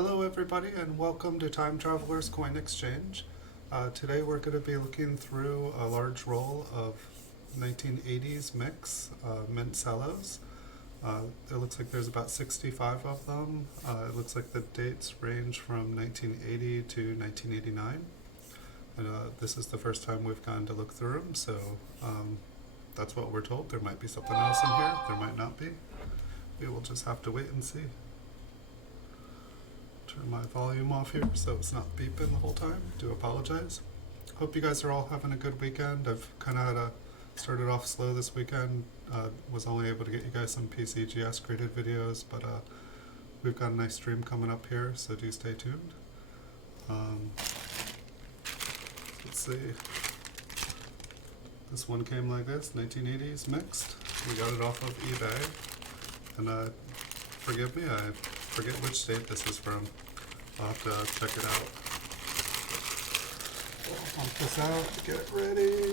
Hello everybody and welcome to Time Traveler's Coin Exchange. Today we're going to be looking through a large roll of 1980s mix mint cellos. It looks like there's about 65 of them. It looks like the dates range from 1980 to 1989. And this is the first time we've gone to look through them, so that's what we're told. There might be something else in here, there might not be. We will just have to wait and see. Turn my volume off here so it's not beeping the whole time. Do apologize. Hope you guys are all having a good weekend. I've kind of started off slow this weekend. Was only able to get you guys some PCGS graded videos, but we've got a nice stream coming up here, so do stay tuned. Let's see. This one came like this, 1980s mixed. We got it off of eBay, and forgive me, I forget which state this is from. I'll have to check it out. We'll pump this out, get it ready.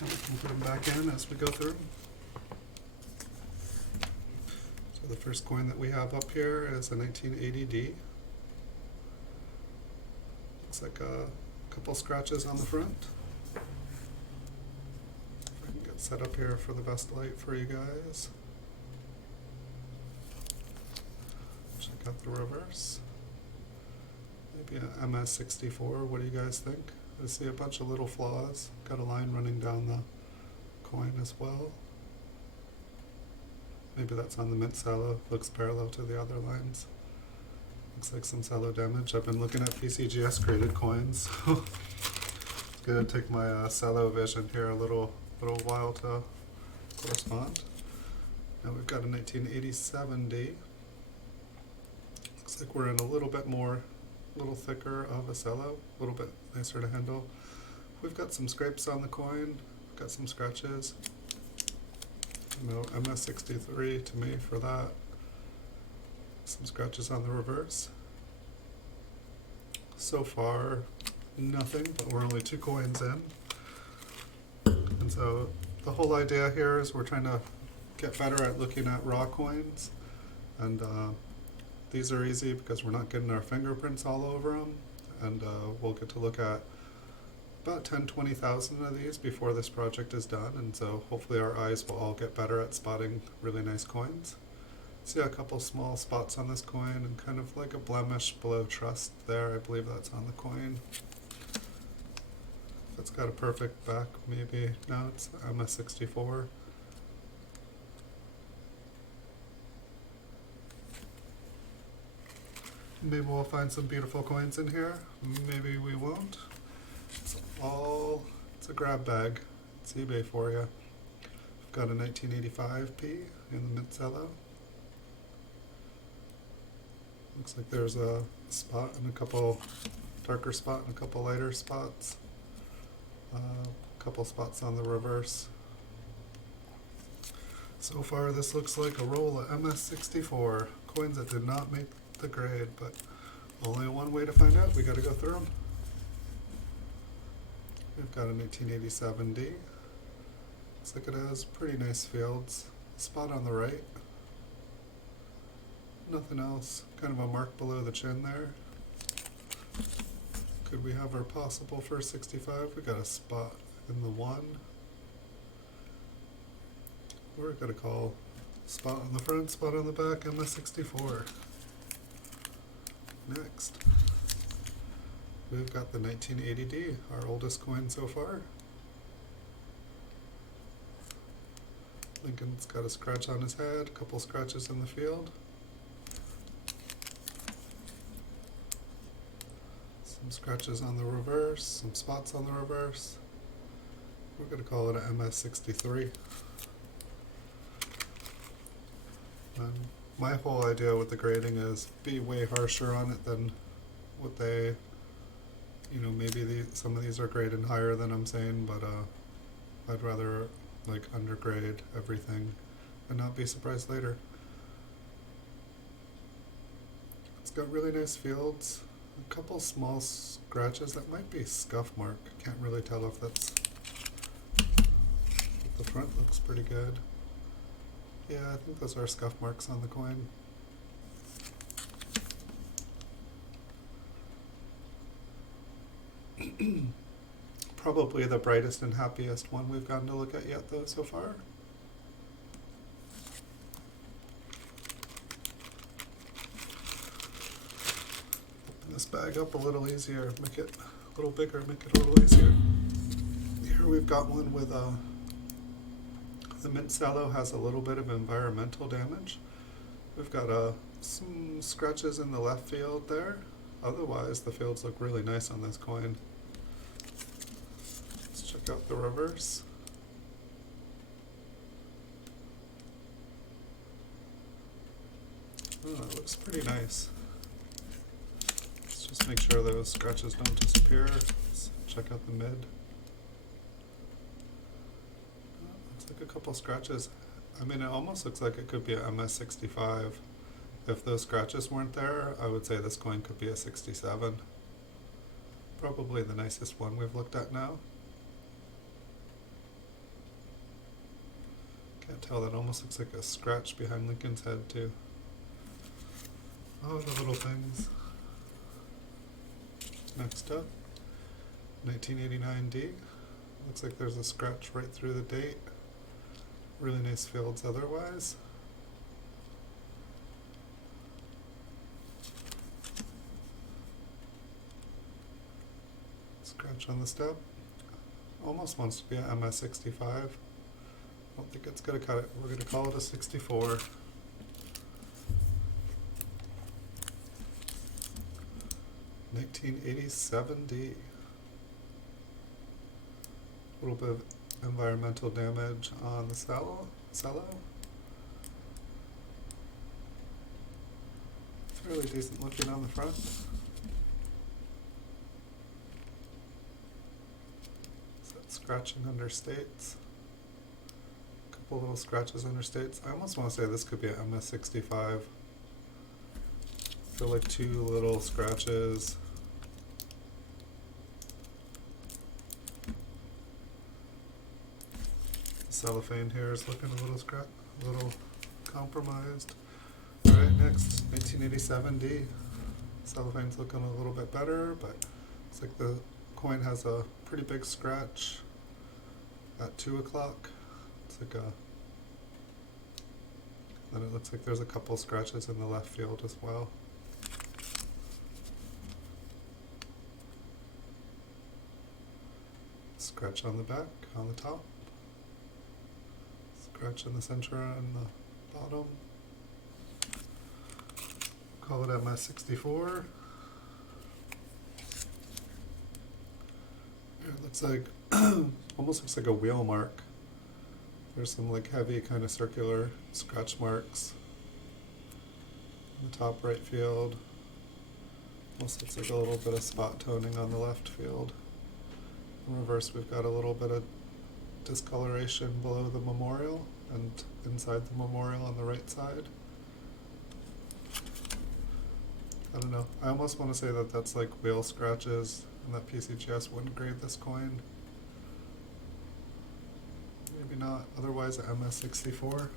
And we can put them back in as we go through. So the first coin that we have up here is a 1980D. Looks like a couple scratches on the front. If I can get set up here for the best light for you guys. Check out the reverse. Maybe an MS64. What do you guys think? I see a bunch of little flaws. Got a line running down the coin as well. Maybe that's on the mint cello. Looks parallel to the other lines. Looks like some cello damage. I've been looking at PCGS graded coins. It's gonna take my cello vision here a little while to correspond. Now we've got a 1987D. Looks like we're in a little thicker of a cello, a little bit nicer to handle. We've got some scrapes on the coin, got some scratches. No MS63 to me for that. Some scratches on the reverse. So far, nothing, but we're only 2 coins in. And so the whole idea here is we're trying to get better at looking at raw coins. And these are easy because we're not getting our fingerprints all over them. And we'll get to look at about 20,000 of these before this project is done. And so hopefully our eyes will all get better at spotting really nice coins. See a couple small spots on this coin and kind of like a blemish below trust there. I believe that's on the coin. If it's got a perfect back, maybe. No, it's MS64. Maybe we'll find some beautiful coins in here. Maybe we won't. It's a grab bag. It's eBay for you. We've got a 1985P in the mint cello. Looks like there's a spot and a couple darker spot and a couple lighter spots. A couple spots on the reverse. So far this looks like a roll of MS64. Coins that did not make the grade, but only one way to find out. We gotta go through them. We've got a 1987D. Looks like it has pretty nice fields. Spot on the right. Nothing else. Kind of a mark below the chin there. Could we have our possible for 65? We got a spot in the 1. We're gonna call spot on the front, spot on the back, MS64. Next, we've got the 1980D, our oldest coin so far. Lincoln's got a scratch on his head, a couple scratches in the field. Some scratches on the reverse, some spots on the reverse. We're going to call it an MS63. And my whole idea with the grading is be way harsher on it than what they, maybe some of these are graded higher than I'm saying, but I'd rather like undergrade everything and not be surprised later. It's got really nice fields, a couple small scratches that might be scuff mark. Can't really tell if that's, the front looks pretty good. Yeah, I think those are scuff marks on the coin. Probably the brightest and happiest one we've gotten to look at yet, though, so far. Open this bag up a little easier, make it a little bigger, make it a little easier. Here we've got one with the mint cello has a little bit of environmental damage. We've got some scratches in the left field there. Otherwise, the fields look really nice on this coin. Let's check out the reverse. Oh, it looks pretty nice. Let's just make sure those scratches don't disappear. Let's check out the mid. Looks like a couple scratches. I mean, it almost looks like it could be a MS65. If those scratches weren't there, I would say this coin could be a 67. Probably the nicest one we've looked at now. Can't tell, that almost looks like a scratch behind Lincoln's head too. Oh, the little things. Next up, 1989D. Looks like there's a scratch right through the date. Really nice fields otherwise. Scratch on the step. Almost wants to be an MS65. I don't think it's going to cut it. We're going to call it a 64. $1987D. A little bit of environmental damage on the cello. Fairly decent looking on the front. Scratching understates. A couple little scratches understates. I almost want to say this could be an MS65. I feel like two little scratches. The cellophane here is looking a little compromised. Alright, next, 1987D. Cellophane's looking a little bit better, but looks like the coin has a pretty big scratch at 2 o'clock. It's like then it looks like there's a couple scratches in the left field as well. Scratch on the back, on the top. Scratch in the center and the bottom. Call it MS64. It looks like, almost looks like a wheel mark. There's some like heavy kind of circular scratch marks in the top right field. Almost looks like a little bit of spot toning on the left field. In reverse, we've got a little bit of discoloration below the memorial and inside the memorial on the right side. I don't know. I almost want to say that that's like wheel scratches and that PCGS wouldn't grade this coin. Maybe not. Otherwise, an MS64.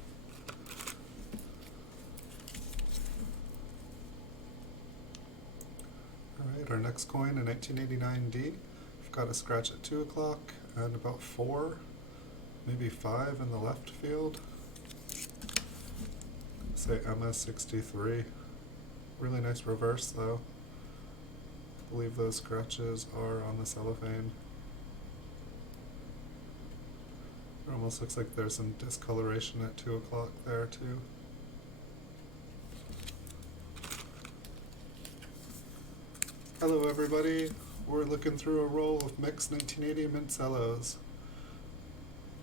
Alright, our next coin, a 1989D. We've got a scratch at 2 o'clock and about 4, maybe 5 in the left field. Say MS63. Really nice reverse though. I believe those scratches are on the cellophane. It almost looks like there's some discoloration at 2 o'clock there too. Hello everybody, we're looking through a roll of mixed 1980 mint cellos.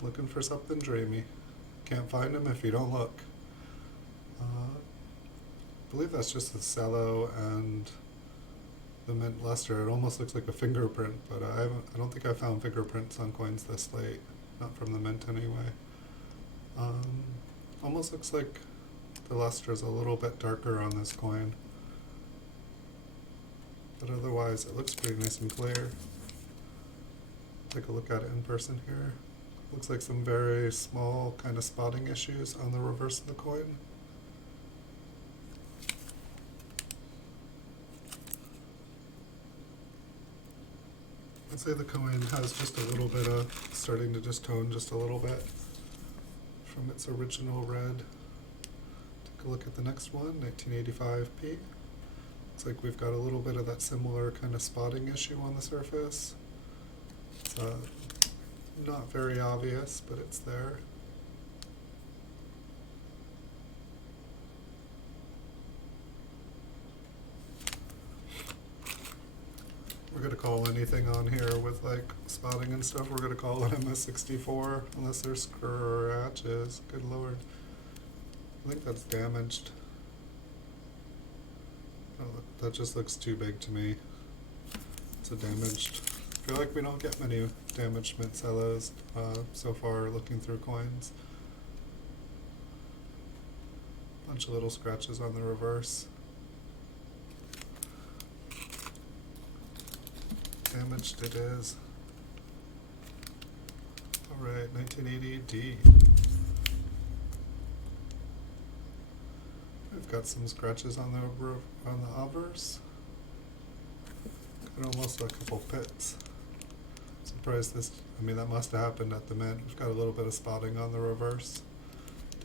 Looking for something dreamy. Can't find them if you don't look. I believe that's just the cello and the mint luster. It almost looks like a fingerprint, but I don't think I found fingerprints on coins this late. Not from the mint anyway. Almost looks like the luster is a little bit darker on this coin. But otherwise, it looks pretty nice and clear. Take a look at it in person here. Looks like some very small kind of spotting issues on the reverse of the coin. I'd say the coin has just a little bit of, starting to just tone just a little bit from its original red. Take a look at the next one, 1985p. Looks like we've got a little bit of that similar kind of spotting issue on the surface. It's not very obvious, but it's there. We're going to call anything on here with like spotting and stuff, we're going to call it MS64 unless there's scratches. Good lord. I think that's damaged. Oh, look, that just looks too big to me. It's a damaged. I feel like we don't get many damaged mint cellos so far looking through coins. Bunch of little scratches on the reverse. Damaged it is. Alright, 1980D. We've got some scratches on the obverse. Got almost a couple pits. Surprised this, I mean that must have happened at the mint. We've got a little bit of spotting on the reverse.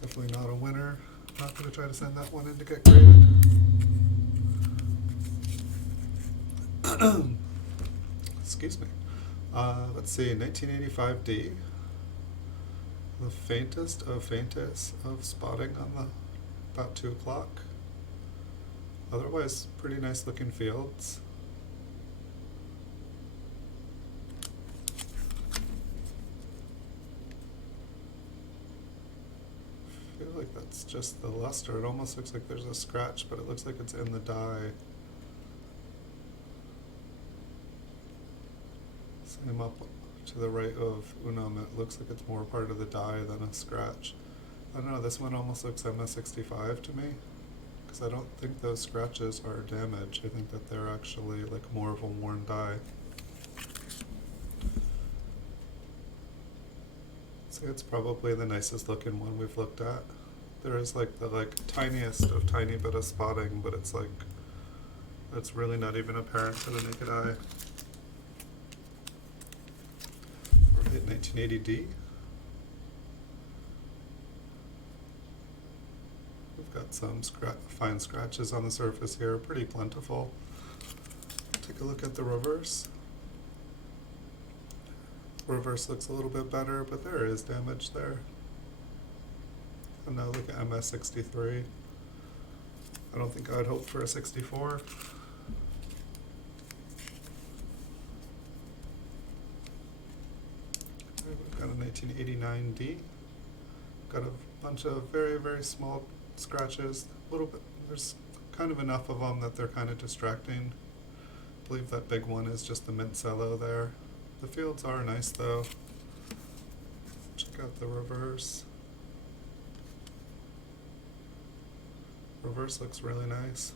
Definitely not a winner. Not going to try to send that one in to get graded. Excuse me. Let's see, 1985D. The faintest of spotting on the about 2 o'clock. Otherwise, pretty nice looking fields. I feel like that's just the luster. It almost looks like there's a scratch, but it looks like it's in the die. Same up to the right of Unum, it looks like it's more part of the die than a scratch. I don't know, this one almost looks MS65 to me, because I don't think those scratches are damage. I think that they're actually like more of a worn die. So it's probably the nicest looking one we've looked at. There is like the tiniest of tiny bit of spotting, but it's like, it's really not even apparent to the naked eye. 1980D. We've got some fine scratches on the surface here, pretty plentiful. Take a look at the reverse. Reverse looks a little bit better, but there is damage there. And now look at MS63. I don't think I'd hope for a 64. We've got a 1989D. Got a bunch of very, very small scratches. A little bit, there's kind of enough of them that they're kind of distracting. I believe that big one is just the mint cello there. The fields are nice though. Check out the reverse. Reverse looks really nice.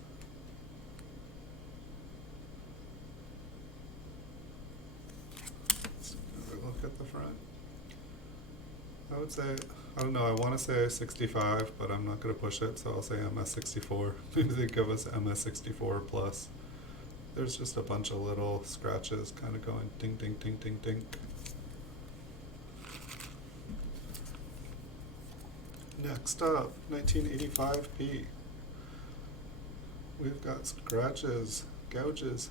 Let's take a look at the front. I would say, I don't know, I want to say 65, but I'm not going to push it, so I'll say MS64. Maybe they give us MS64 plus. There's just a bunch of little scratches kind of going ding, ding, ding, ding, ding. Next up, 1985p. We've got scratches, gouges.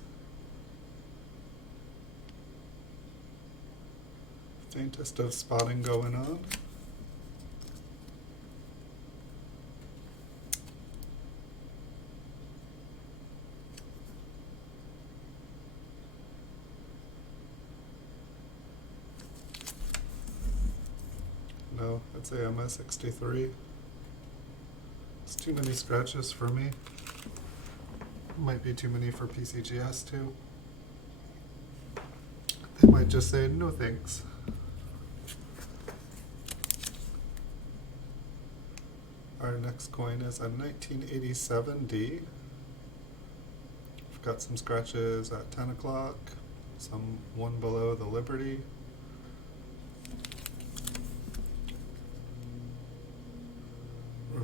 Faintest of spotting going on. No, I'd say MS63. It's too many scratches for me. Might be too many for PCGS too. They might just say no thanks. Our next coin is a 1987D. We've got some scratches at 10 o'clock, some one below the Liberty.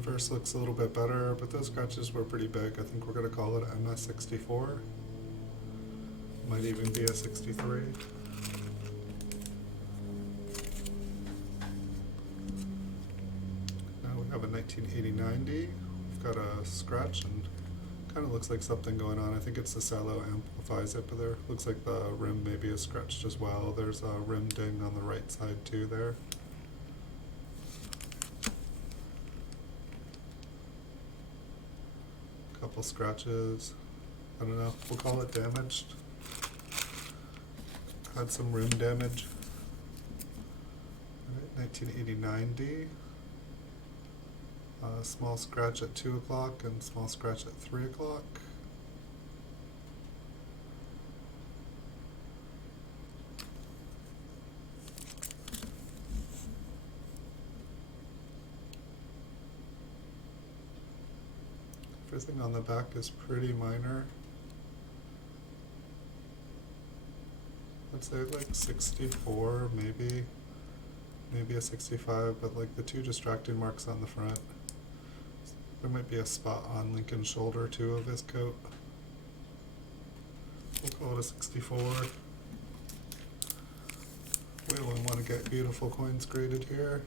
First looks a little bit better, but those scratches were pretty big. I think we're going to call it an MS64. Might even be a 63. Now we have a 1980-90. We've got a scratch and kind of looks like something going on. I think it's the Cello amplifies it, but there looks like the rim maybe is scratched as well. There's a rim ding on the right side too there. Couple scratches. I don't know, we'll call it damaged. Had some rim damage. Alright, 1980-90. Small scratch at 2 o'clock and small scratch at 3 o'clock. Everything on the back is pretty minor. I'd say like 64, maybe a 65, but like the two distracting marks on the front. There might be a spot on Lincoln's shoulder too of his coat. We'll call it a 64. We only want to get beautiful coins graded here.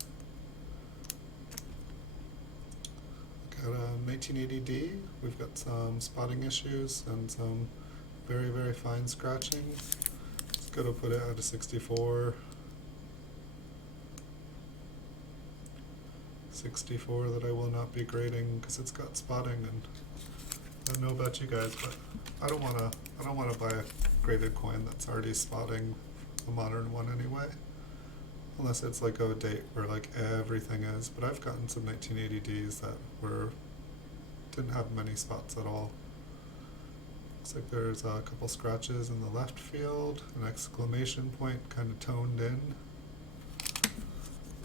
Got a 1980D. We've got some spotting issues and some very, very fine scratching. It's going to put it at a 64. 64 that I will not be grading because it's got spotting, and I don't know about you guys, but I don't want to buy a graded coin that's already spotting a modern one anyway. Unless it's like a date where like everything is, but I've gotten some 1980Ds that didn't have many spots at all. Looks like there's a couple scratches in the left field, an exclamation point kind of toned in.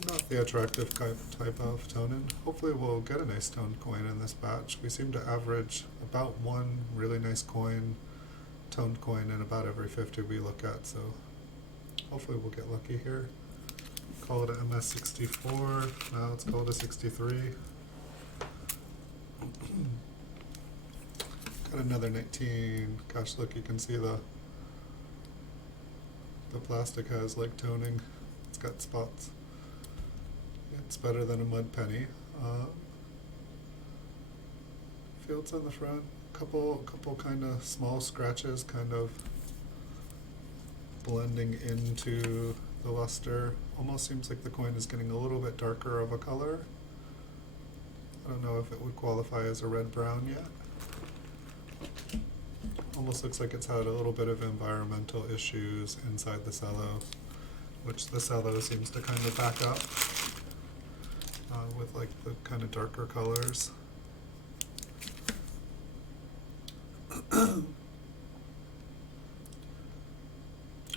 Not the attractive type of toning. Hopefully we'll get a nice toned coin in this batch. We seem to average about one really nice toned coin in about every 50 we look at, so hopefully we'll get lucky here. Call it an MS64. Now let's call it a 63. Got another 19. Gosh, look, you can see the plastic has like toning. It's got spots. It's better than a mud penny. Fields on the front. Couple kind of small scratches, kind of blending into the luster. Almost seems like the coin is getting a little bit darker of a color. I don't know if it would qualify as a red-brown yet. Almost looks like it's had a little bit of environmental issues inside the cello, which the cello seems to kind of back up with like the kind of darker colors.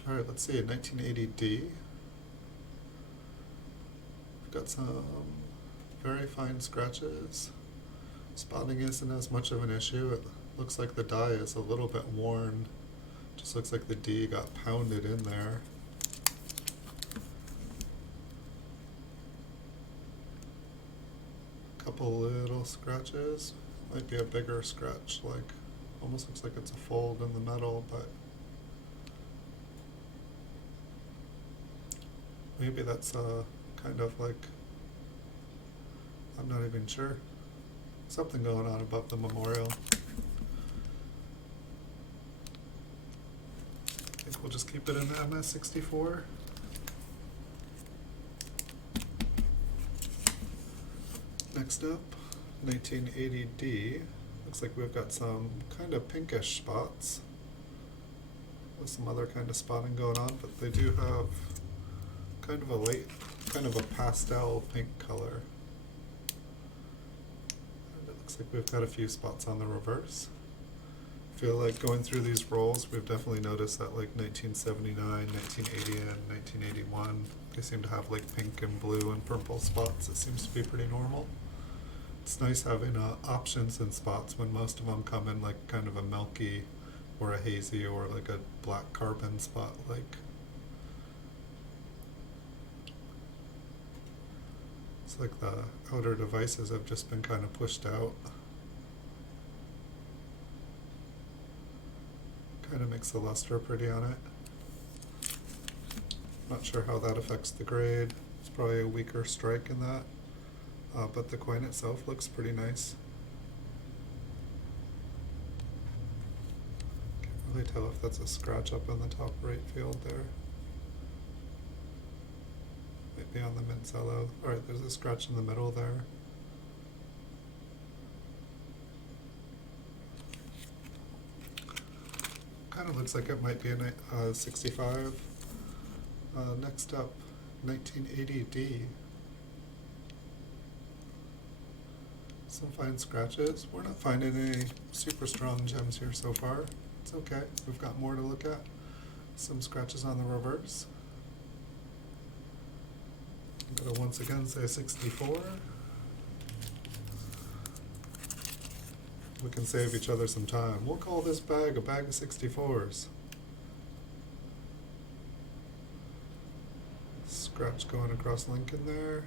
Alright, let's see, a 1980D. We've got some very fine scratches. Spotting isn't as much of an issue. It looks like the die is a little bit worn. Just looks like the D got pounded in there. Couple little scratches. Might be a bigger scratch, like almost looks like it's a fold in the metal, but maybe that's kind of like, I'm not even sure. Something going on above the memorial. I think we'll just keep it in the MS64. Next up, 1980D. Looks like we've got some kind of pinkish spots with some other kind of spotting going on, but they do have kind of a pastel pink color. And it looks like we've got a few spots on the reverse. I feel like going through these rolls, we've definitely noticed that like 1979, 1980, and 1981, they seem to have like pink and blue and purple spots. It seems to be pretty normal. It's nice having options in spots when most of them come in like kind of a milky or a hazy or like a black carbon spot. Like, It's like the outer devices have just been kind of pushed out. Kind of makes the luster pretty on it. Not sure how that affects the grade. It's probably a weaker strike in that. But the coin itself looks pretty nice. Can't really tell if that's a scratch up in the top right field there. Might be on the mid cello. Alright, there's a scratch in the middle there. Kind of looks like it might be a 65. Next up, 1980D. Some fine scratches. We're not finding any super strong gems here so far. It's okay. We've got more to look at. Some scratches on the reverse. I'm going to once again say 64. We can save each other some time. We'll call this bag a bag of 64s. Scratch going across Lincoln there.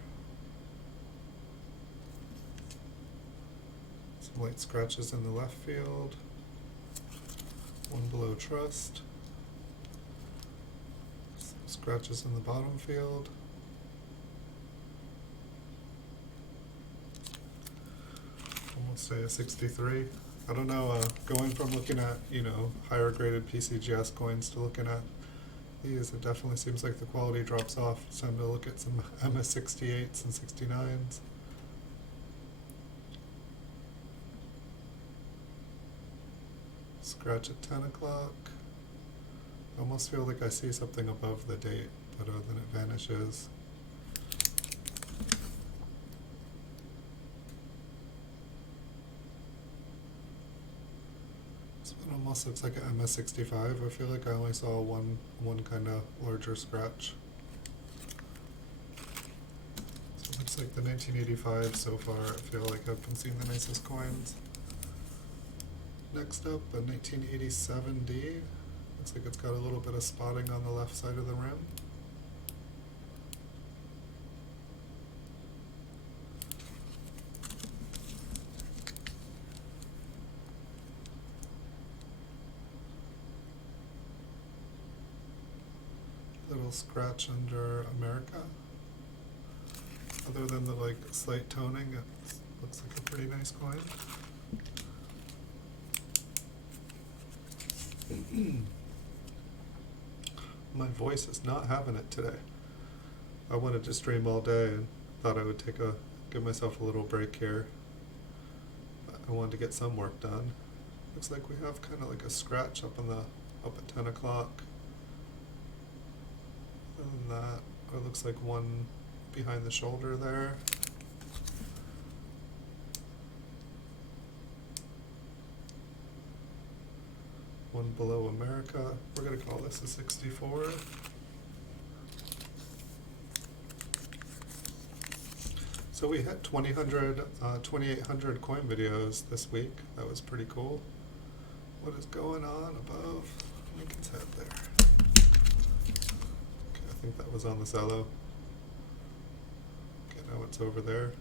Some light scratches in the left field. One below trust. Some scratches in the bottom field. Almost say a 63. I don't know, going from looking at, higher graded PCGS coins to looking at these, it definitely seems like the quality drops off. It's time to look at some MS68s and 69s. Scratch at 10 o'clock. I almost feel like I see something above the date, but then it vanishes. This one almost looks like an MS65. I feel like I only saw one kind of larger scratch. So it looks like the 1985 so far. I feel like I've been seeing the nicest coins. Next up, a 1987D. Looks like it's got a little bit of spotting on the left side of the rim. Little scratch under America. Other than the slight toning, it looks like a pretty nice coin. My voice is not having it today. I wanted to stream all day and thought I would give myself a little break here. But I wanted to get some work done. Looks like we have kind of like a scratch up at 10 o'clock. Other than that, it looks like one behind the shoulder there. One below America. We're going to call this a 64. So we hit 2,800 coin videos this week. That was pretty cool. What is going on above Lincoln's head there? Okay, I think that was on the cello. Okay, now it's over there.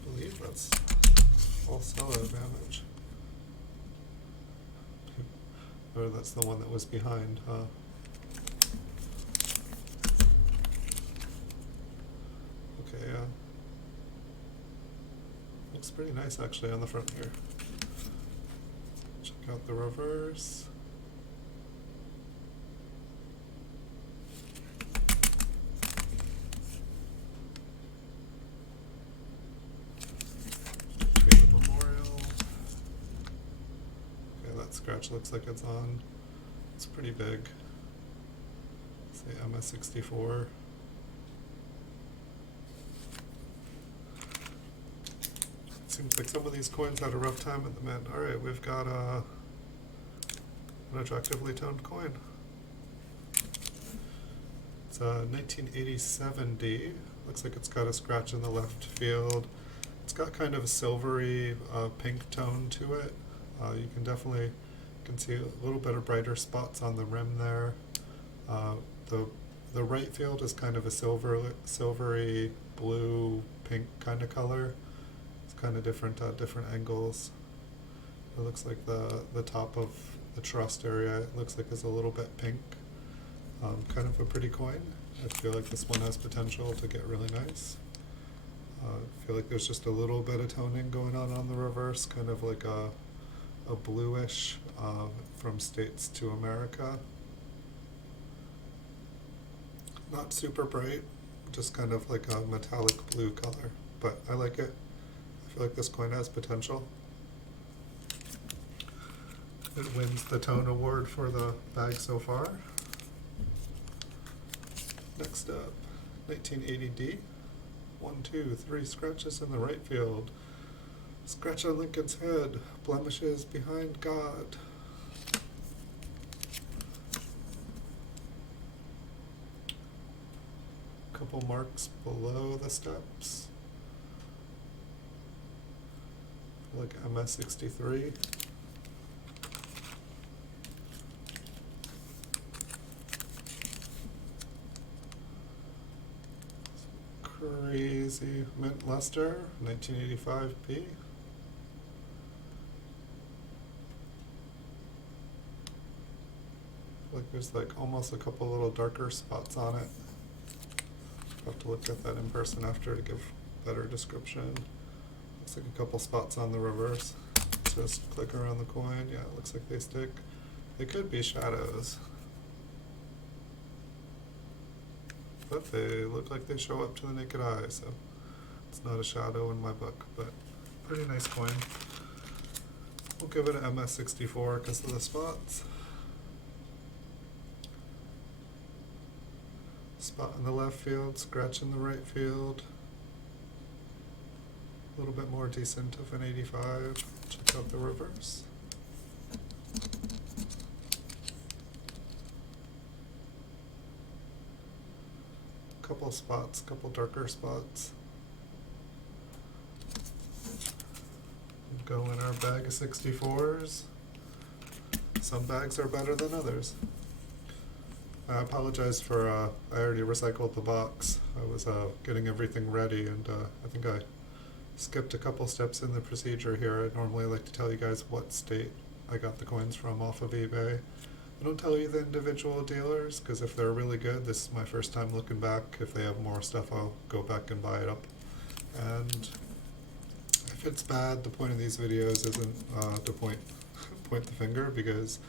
I believe that's all cello damage. Or that's the one that was behind, huh? Okay, yeah. Looks pretty nice actually on the front here. Check out the reverse. Scratch looks like it's on. It's pretty big. Say MS64. Seems like some of these coins had a rough time at the mid. Alright, we've got an attractively toned coin. It's a 1987D. Looks like it's got a scratch in the left field. It's got kind of a silvery pink tone to it. You can definitely see a little bit of brighter spots on the rim there. The The right field is kind of a silvery blue pink kind of color. It's kind of different at different angles. It looks like the top of the trust area, it looks like it's a little bit pink. Kind of a pretty coin. I feel like this one has potential to get really nice. I feel like there's just a little bit of toning going on the reverse, kind of like a bluish from States to America. Not super bright, just kind of like a metallic blue color, but I like it. I feel like this coin has potential. It wins the Tone Award for the bag so far. Next up, 1980D. 1, 2, 3 scratches in the right field. Scratch on Lincoln's head. Blemishes behind God. Couple marks below the steps. Like MS63. Crazy Mint Luster, 1985p. Like there's like almost a couple little darker spots on it. I'll have to look at that in person after to give better description. Looks like a couple spots on the reverse. Just click around the coin. Yeah, it looks like they stick. They could be shadows, but they look like they show up to the naked eye, so it's not a shadow in my book, but pretty nice coin. We'll give it an MS64 because of the spots. Spot in the left field, scratch in the right field. A little bit more decent of an 85. Check out the reverse. Couple spots, couple darker spots. Go in our bag of 64s. Some bags are better than others. I apologize for, I already recycled the box. I was getting everything ready, and I think I skipped a couple steps in the procedure here. I normally like to tell you guys what state I got the coins from off of eBay. I don't tell you the individual dealers, because if they're really good, this is my first time looking back. If they have more stuff, I'll go back and buy it up. And if it's bad, the point of these videos isn't to point the finger, because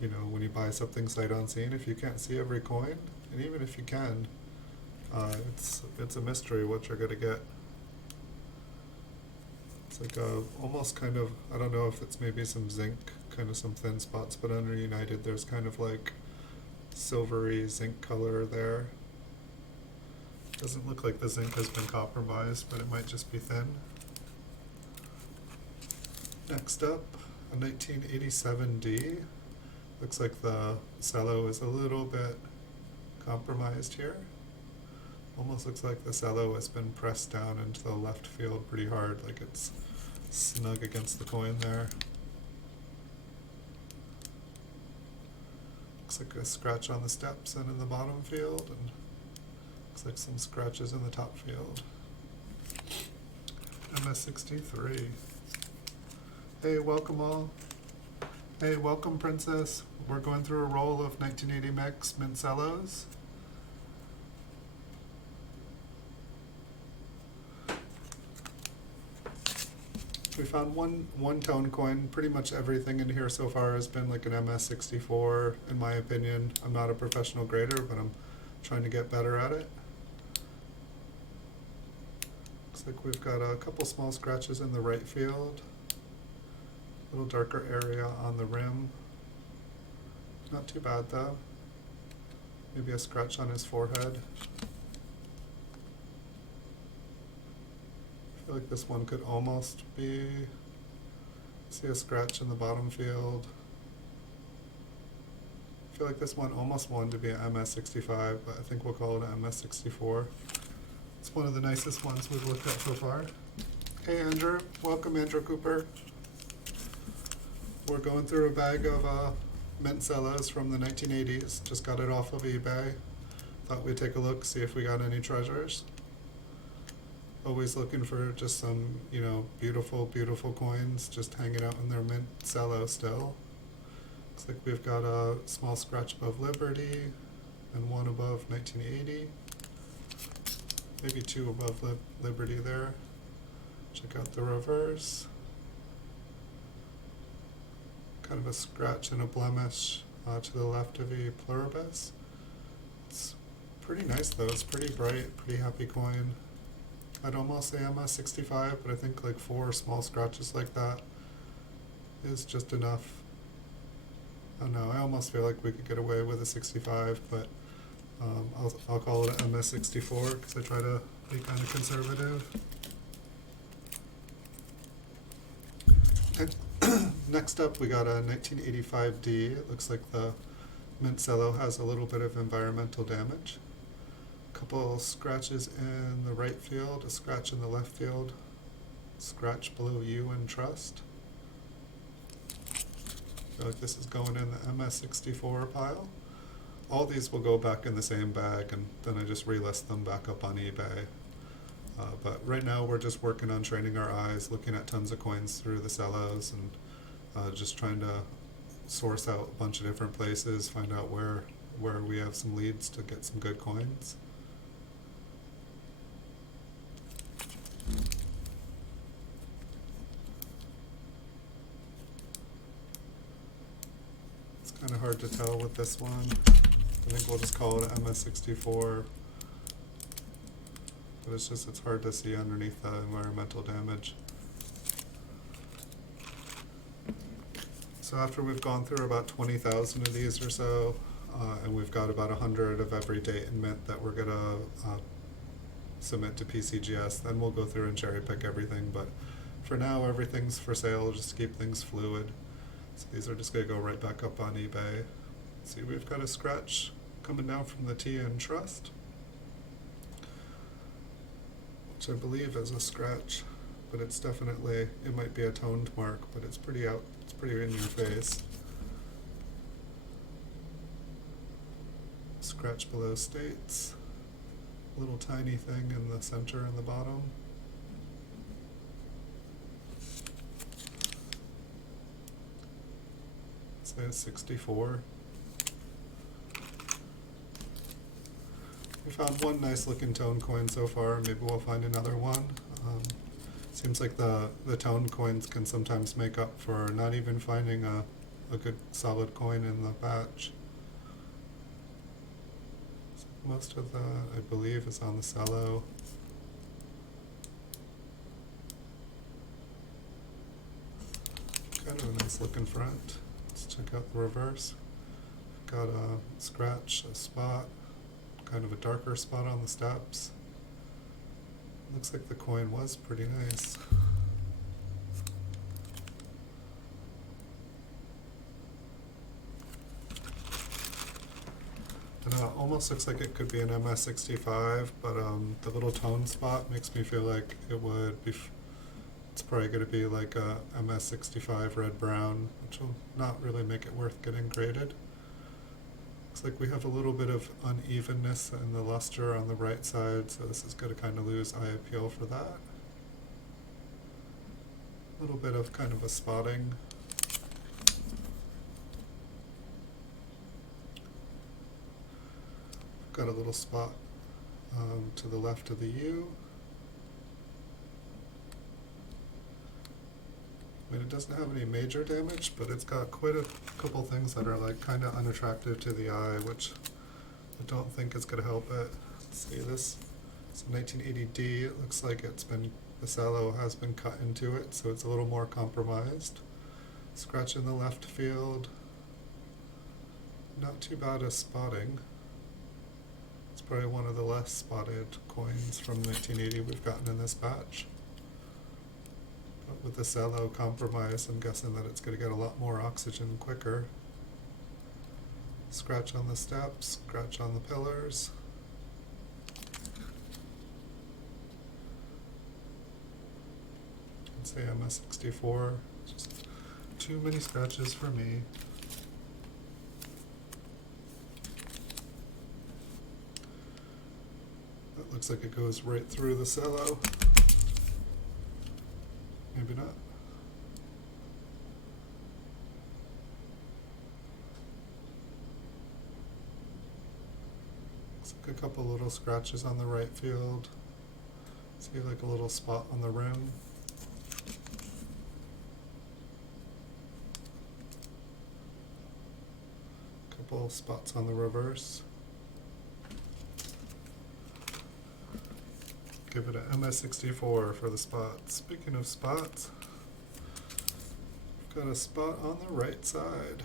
you know, when you buy something sight unseen, if you can't see every coin, and even if you can, it's a mystery what you're gonna get. It's like almost kind of, I don't know if it's maybe some zinc, kind of some thin spots, but under United there's kind of like silvery zinc color there. Doesn't look like the zinc has been compromised, but it might just be thin. Next up, a 1987D. Looks like the cello is a little bit compromised here. Almost looks like the cello has been pressed down into the left field pretty hard, like it's snug against the coin there. Looks like a scratch on the steps and in the bottom field, and looks like some scratches in the top field. MS63. Hey, welcome all. Hey, welcome Princess. We're going through a roll of 1980 mix mint cellos. We found one tone coin. Pretty much everything in here so far has been like an MS64, in my opinion. I'm not a professional grader, but I'm trying to get better at it. Looks like we've got a couple small scratches in the right field. A little darker area on the rim. Not too bad though. Maybe a scratch on his forehead. I feel like this one could almost be, see a scratch in the bottom field. I feel like this one almost wanted to be an MS65, but I think we'll call it an MS64. It's one of the nicest ones we've looked at so far. Hey Andrew, welcome Andrew Cooper. We're going through a bag of mint cellos from the 1980s. Just got it off of eBay. Thought we'd take a look, see if we got any treasures. Always looking for just some, beautiful, beautiful coins just hanging out in their mint cello still. Looks like we've got a small scratch above Liberty and one above 1980. Maybe two above Liberty there. Check out the reverse. Kind of a scratch and a blemish to the left of a pluribus. It's pretty nice though. It's pretty bright, pretty happy coin. I'd almost say MS65, but I think like 4 small scratches like that is just enough. I don't know, I almost feel like we could get away with a 65, but I'll call it an MS64 because I try to be kind of conservative. Next up, we got a 1985D. It looks like the mint cello has a little bit of environmental damage. A couple scratches in the right field, a scratch in the left field, scratch below U and trust. I feel like this is going in the MS64 pile. All these will go back in the same bag, and then I just relist them back up on eBay. But right now we're just working on training our eyes, looking at tons of coins through the cellos, and just trying to source out a bunch of different places, find out where we have some leads to get some good coins. It's kind of hard to tell with this one. I think we'll just call it an MS64. But it's hard to see underneath the environmental damage. So after we've gone through about 20,000 of these or so, and we've got about 100 of every date and mint that we're gonna submit to PCGS, then we'll go through and cherry pick everything. But for now, everything's for sale, just to keep things fluid. So these are just gonna go right back up on eBay. See, we've got a scratch coming down from the T in trust, which I believe is a scratch, but it's definitely, it might be a toned mark, but it's pretty in your face. Scratch below states, little tiny thing in the center and the bottom. Say it's 64. We found one nice looking tone coin so far. Maybe we'll find another one. Seems like the tone coins can sometimes make up for not even finding a good solid coin in the batch. So most of that, I believe, is on the cello. Kind of a nice looking front. Let's check out the reverse. Got a scratch, a spot, kind of a darker spot on the steps. Looks like the coin was pretty nice. And almost looks like it could be an MS65, but the little tone spot makes me feel like it would be. It's probably going to be like a MS65 red-brown, which will not really make it worth getting graded. Looks like we have a little bit of unevenness in the luster on the right side, so this is going to kind of lose eye appeal for that. A little bit of kind of a spotting. Got a little spot to the left of the U. I mean, it doesn't have any major damage, but it's got quite a couple things that are like kind of unattractive to the eye, which I don't think is going to help it. Let's see, this is a 1980D. It looks like the cello has been cut into it, so it's a little more compromised. Scratch in the left field. Not too bad as spotting. It's probably one of the less spotted coins from 1980 we've gotten in this batch. But with the cello compromise, I'm guessing that it's going to get a lot more oxygen quicker. Scratch on the steps, scratch on the pillars. I'd say MS64. Just too many scratches for me. Looks like it goes right through the cello. Maybe not. Looks like a couple little scratches on the right field. See like a little spot on the rim. Couple spots on the reverse. Give it a MS64 for the spots. Speaking of spots, we've got a spot on the right side.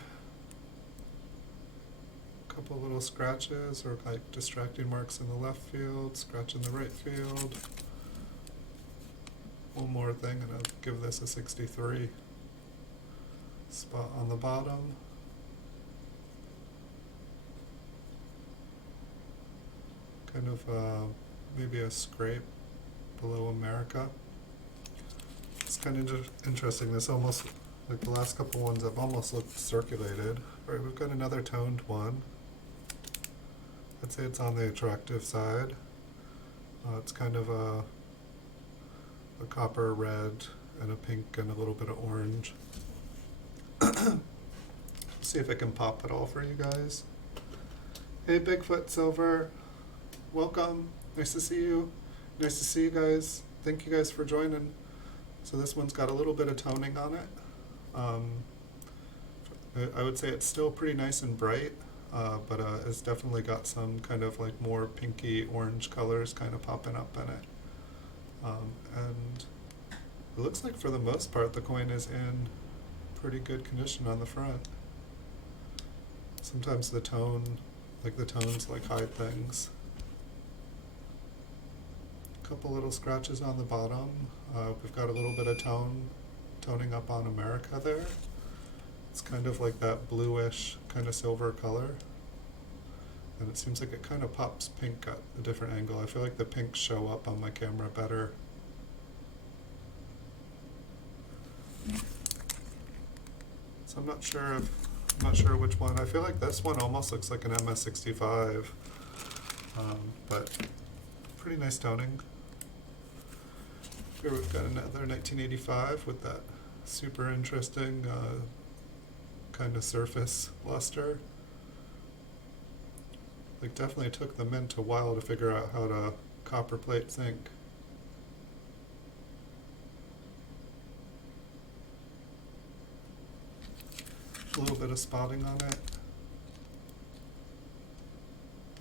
Couple little scratches or like distracting marks in the left field, scratch in the right field. One more thing and I'll give this a 63. Spot on the bottom. Kind of maybe a scrape below America. It's kind of interesting. This almost, like the last couple ones have almost looked circulated. Alright, we've got another toned one. I'd say it's on the attractive side. It's kind of a copper red and a pink and a little bit of orange. See if I can pop it all for you guys. Hey Bigfoot Silver, welcome. Nice to see you. Nice to see you guys. Thank you guys for joining. So this one's got a little bit of toning on it. I would say it's still pretty nice and bright, but it's definitely got some kind of like more pinky orange colors kind of popping up in it. And it looks like for the most part the coin is in pretty good condition on the front. Sometimes the tone, like the tones like hide things. Couple little scratches on the bottom. We've got a little bit of toning up on America there. It's kind of like that bluish kind of silver color. And it seems like it kind of pops pink at a different angle. I feel like the pinks show up on my camera better. So I'm not sure which one. I feel like this one almost looks like an MS65, but pretty nice toning. Here we've got another 1985 with that super interesting kind of surface luster. Like definitely took the mint a while to figure out how to copper plate zinc. A little bit of spotting on it.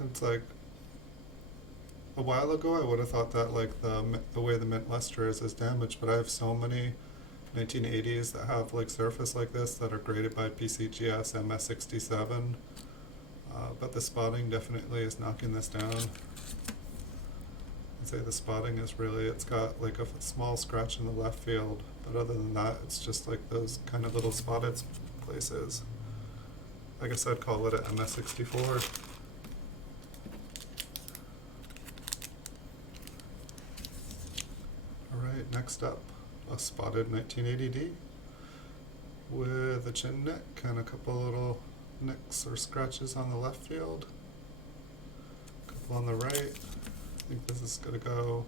It's like a while ago I would have thought that like the way the mint luster is damaged, but I have so many 1980s that have like surface like this that are graded by PCGS MS67, but the spotting definitely is knocking this down. I'd say the spotting is really, it's got like a small scratch in the left field, but other than that it's just like those kind of little spotted places. I guess I'd call it an MS64. Alright, next up, a spotted 1980D with a chin neck and a couple little nicks or scratches on the left field. A couple on the right. I think this is going to go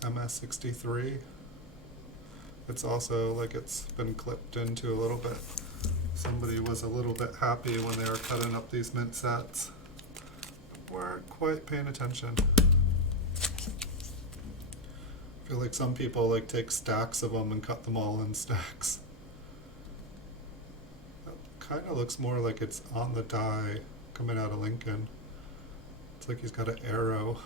MS63. It's also like it's been clipped into a little bit. Somebody was a little bit happy when they were cutting up these mint sets. Weren't quite paying attention. I feel like some people like take stacks of them and cut them all in stacks. That kind of looks more like it's on the die coming out of Lincoln. It's like he's got an arrow.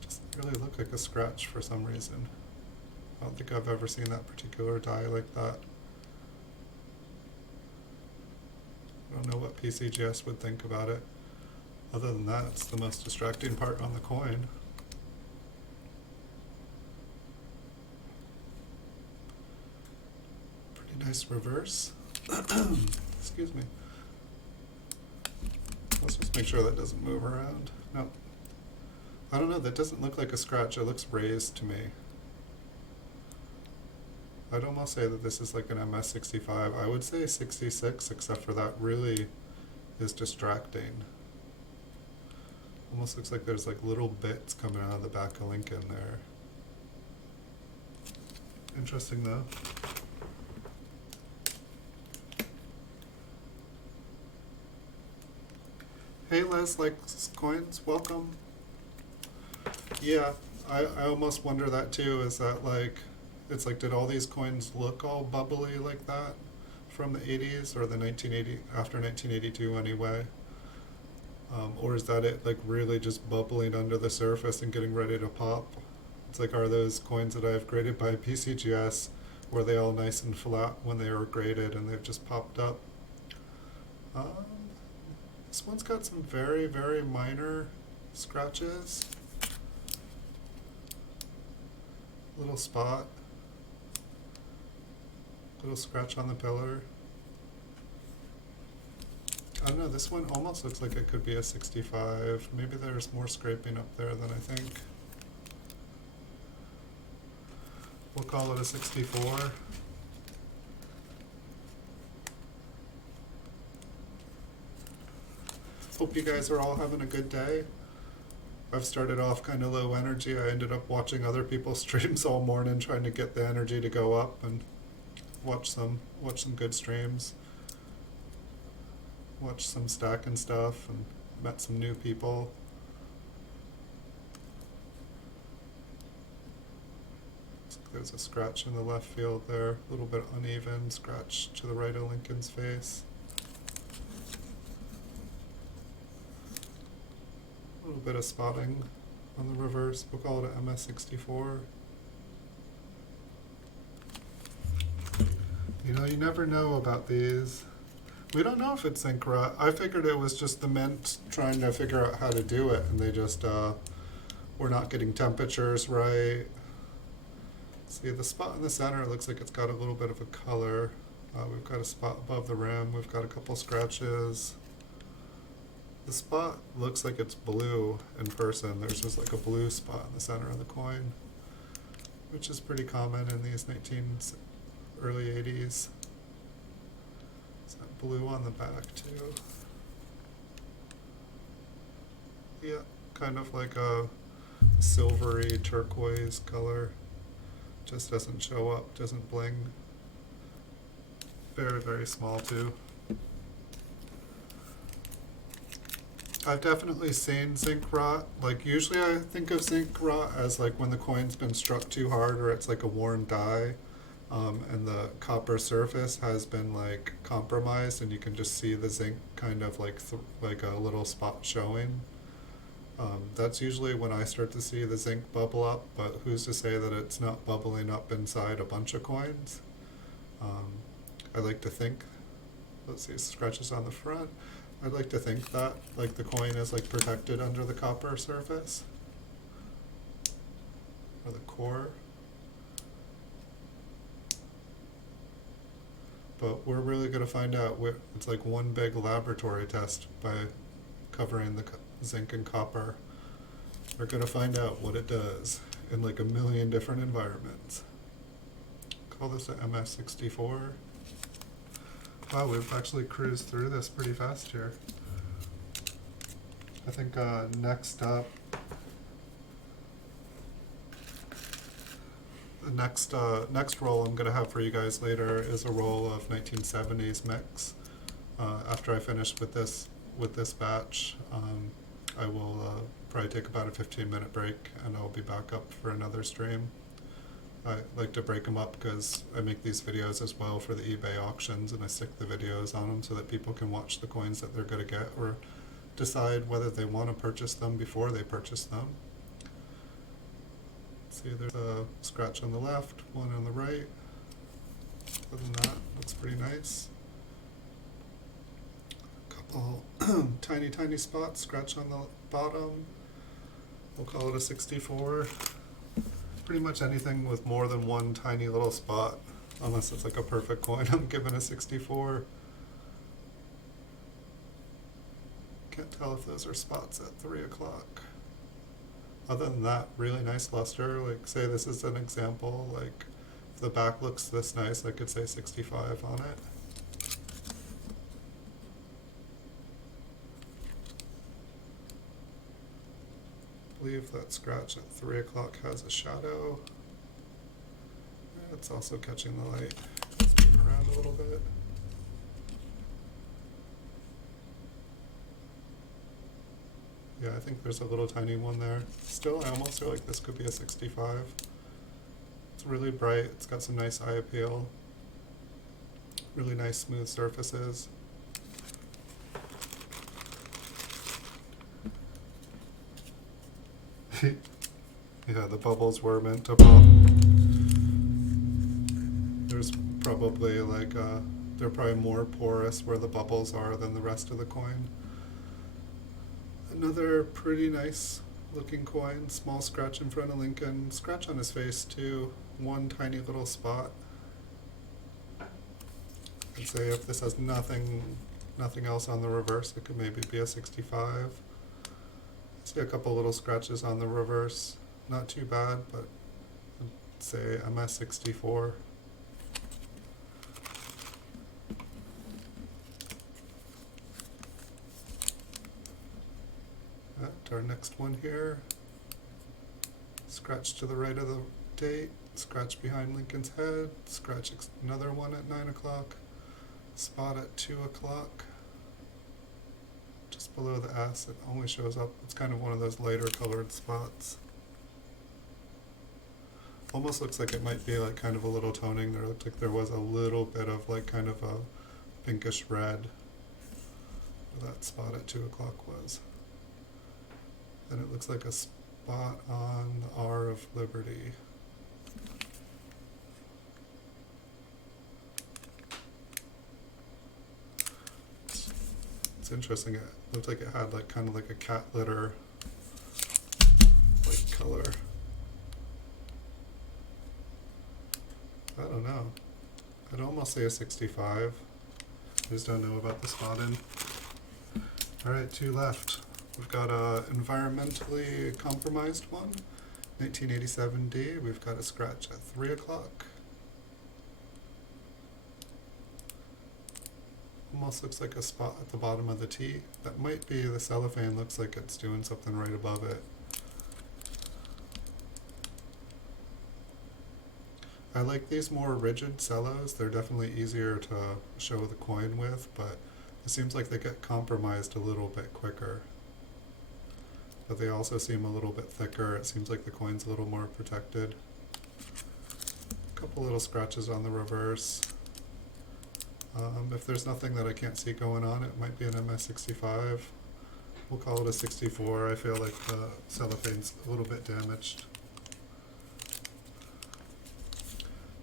Doesn't really look like a scratch for some reason. I don't think I've ever seen that particular die like that. I don't know what PCGS would think about it. Other than that, it's the most distracting part on the coin. Pretty nice reverse. Excuse me. Let's just make sure that doesn't move around. No. I don't know, that doesn't look like a scratch. It looks raised to me. I'd almost say that this is like an MS65. I would say 66, except for that really is distracting. Almost looks like there's like little bits coming out of the back of Lincoln there. Interesting though. Hey Les likes coins, welcome. Yeah, I almost wonder that too, is that like, it's like, did all these coins look all bubbly like that from the 80s or the 1980, after 1982 anyway? Or is that it like really just bubbling under the surface and getting ready to pop? It's like, are those coins that I've graded by PCGS, were they all nice and flat when they were graded and they've just popped up? This one's got some very, very minor scratches. Little spot. Little scratch on the pillar. I don't know, this one almost looks like it could be a 65. Maybe there's more scraping up there than I think. We'll call it a 64. Hope you guys are all having a good day. I've started off kind of low energy. I ended up watching other people's streams all morning, trying to get the energy to go up and watch some good streams. Watched some stacking stuff and met some new people. There's a scratch in the left field there, a little bit uneven scratch to the right of Lincoln's face. A little bit of spotting on the reverse, we'll call it an MS64. You know, you never know about these. We don't know if it's zinc rot. I figured it was just the mint trying to figure out how to do it, and they just were not getting temperatures right. See, the spot in the center looks like it's got a little bit of a color. We've got a spot above the rim. We've got a couple scratches. The spot looks like it's blue in person. There's just like a blue spot in the center of the coin, which is pretty common in these early 80s. Is that blue on the back too? Yeah, kind of like a silvery turquoise color. Just doesn't show up, doesn't bling. Very, very small too. I've definitely seen zinc rot. Like, usually I think of zinc rot as like when the coin's been struck too hard or it's like a worn die, and the copper surface has been like compromised and you can just see the zinc kind of like like a little spot showing. That's usually when I start to see the zinc bubble up, but who's to say that it's not bubbling up inside a bunch of coins? I like to think, let's see, scratches on the front. I'd like to think that like the coin is like protected under the copper surface or the core. But we're really going to find out. It's like one big laboratory test by covering the zinc and copper. We're going to find out what it does in like a million different environments. Call this a MS64. Wow, we've actually cruised through this pretty fast here. I think next up, the next roll I'm going to have for you guys later is a roll of 1970s mix. After I finish with this batch, I will probably take about a 15-minute break and I'll be back up for another stream. I like to break them up because I make these videos as well for the eBay auctions, and I stick the videos on them so that people can watch the coins that they're going to get or decide whether they want to purchase them before they purchase them. See, there's a scratch on the left, one on the right. Other than that, looks pretty nice. Couple tiny spots, scratch on the bottom. We'll call it a 64. Pretty much anything with more than one tiny little spot, unless it's like a perfect coin, I'm giving a 64. Can't tell if those are spots at 3 o'clock. Other than that, really nice luster. Like, say this is an example, like if the back looks this nice, I could say 65 on it. believe that scratch at 3 o'clock has a shadow. It's also catching the light. Let's move around a little bit. Yeah, I think there's a little tiny one there. Still, I almost feel like this could be a 65. It's really bright. It's got some nice eye appeal. Really nice smooth surfaces. Yeah, the bubbles were meant to pop. There's probably like, they're probably more porous where the bubbles are than the rest of the coin. Another pretty nice looking coin. Small scratch in front of Lincoln. Scratch on his face too. One tiny little spot. I'd say if this has nothing else on the reverse, it could maybe be a 65. I see a couple little scratches on the reverse. Not too bad, but I'd say MS64. Our next one here. Scratch to the right of the date. Scratch behind Lincoln's head. Scratch another one at 9 o'clock. Spot at 2 o'clock. Just below the S, it only shows up. It's kind of one of those lighter colored spots. Almost looks like it might be like kind of a little toning. There looked like there was a little bit of like kind of a pinkish red where that spot at 2 o'clock was. And it looks like a spot on the R of Liberty. It's interesting. It looked like it had like kind of like a cat litter like color. I don't know. I'd almost say a 65. I just don't know about the spotting. Alright, 2 left. We've got a environmentally compromised one, 1987D. We've got a scratch at 3 o'clock. Almost looks like a spot at the bottom of the T. That might be the cellophane. Looks like it's doing something right above it. I like these more rigid cellos. They're definitely easier to show the coin with, but it seems like they get compromised a little bit quicker. But they also seem a little bit thicker. It seems like the coin's a little more protected. A couple little scratches on the reverse. If there's nothing that I can't see going on, it might be an MS65. We'll call it a 64. I feel like the cellophane's a little bit damaged.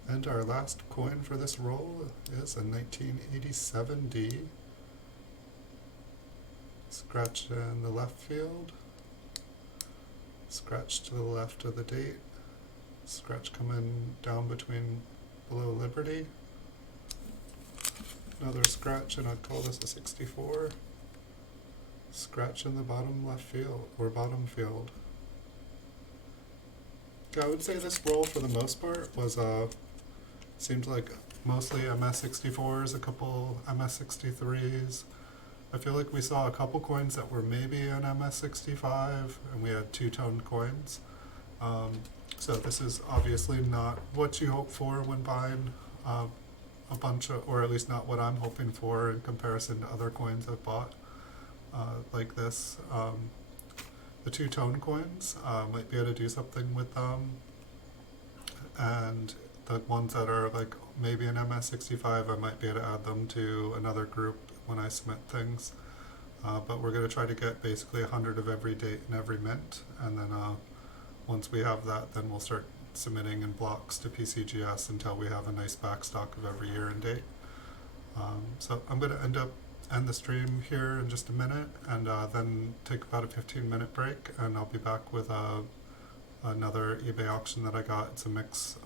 And our last coin for this roll is a 1987D. Scratch in the left field. Scratch to the left of the date. Scratch coming down between below Liberty. Another scratch, and I'd call this a 64. Scratch in the bottom left field, or bottom field. I would say this roll for the most part was seemed like mostly MS64s, a couple MS63s. I feel like we saw a couple coins that were maybe an MS65, and we had two-tone coins. So this is obviously not what you hope for when buying a bunch of, or at least not what I'm hoping for in comparison to other coins I've bought like this. The two-tone coins might be able to do something with them, and the ones that are like maybe an MS65, I might be able to add them to another group when I submit things. But we're going to try to get basically 100 of every date and every mint, and then once we have that, then we'll start submitting in blocks to PCGS until we have a nice backstock of every year and date. So I'm going to end the stream here in just a minute, and then take about a 15-minute break, and I'll be back with another eBay auction that I got. It's a mix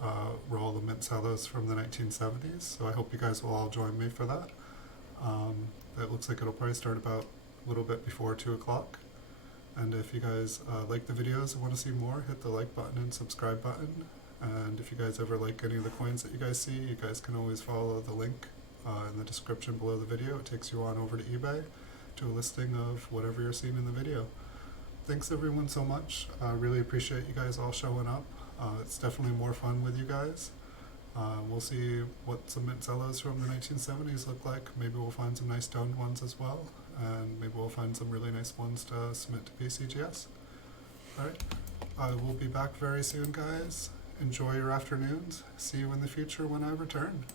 roll of mint cellos from the 1970s, so I hope you guys will all join me for that. It looks like it'll probably start about a little bit before 2 o'clock. And if you guys like the videos and want to see more, hit the like button and subscribe button. And if you guys ever like any of the coins that you guys see, you guys can always follow the link in the description below the video. It takes you on over to eBay to a listing of whatever you're seeing in the video. thanks everyone so much. I really appreciate you guys all showing up. It's definitely more fun with you guys. We'll see what some mint cellos from the 1970s look like. Maybe we'll find some nice stoned ones as well, and maybe we'll find some really nice ones to submit to PCGS. Alright, I will be back very soon, guys. Enjoy your afternoons. See you in the future when I return.